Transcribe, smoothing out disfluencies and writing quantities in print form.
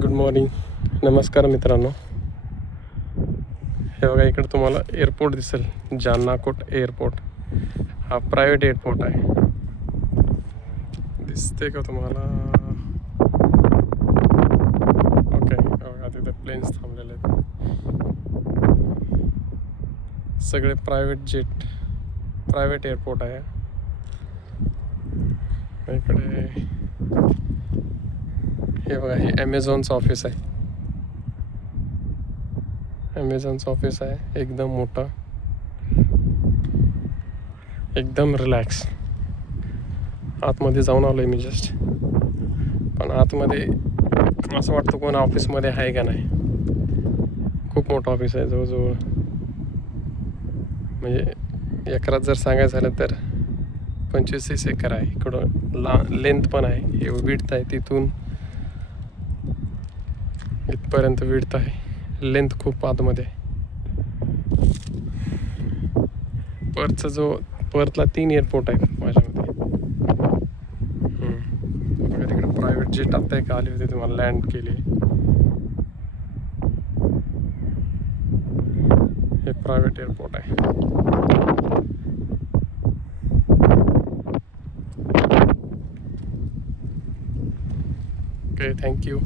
Good morning. नमस्कार मित्रांनो. हे बघा, इकडे तुम्हाला एअरपोर्ट दिसेल, जालनाकोट एअरपोर्ट. हा प्रायव्हेट एअरपोर्ट आहे. दिसते का तुम्हाला? ओके, बघा तिथे प्लेन्स थांबलेले आहेत. सगळे प्रायव्हेट एअरपोर्ट आहे. इकडे हे बघा, हे ॲमेझॉनचं ऑफिस आहे. ॲमेझॉनचं ऑफिस आहे, एकदम मोठं, एकदम रिलॅक्स. आतमध्ये जाऊन आलो आहे मी जस्ट, पण आतमध्ये असं वाटतं कोण ऑफिसमध्ये आहे का नाही. खूप मोठं ऑफिस आहे, जवळजवळ म्हणजे एकरात जर सांगायचं झालं तर 25-30 एकर आहे. इकडं लेंथ पण आहे, हे विड्थ आहे, तिथून इथपर्यंत विड्थ आहे. लेंथ खूप आतमध्ये. पर्थला 3 एअरपोर्ट आहेत माझ्यामध्ये. बघा तिकडे प्रायव्हेट जेट आत्ता एक आली होती, तुम्हाला लँड केली. हे प्रायव्हेट एअरपोर्ट आहे. Okay, thank you.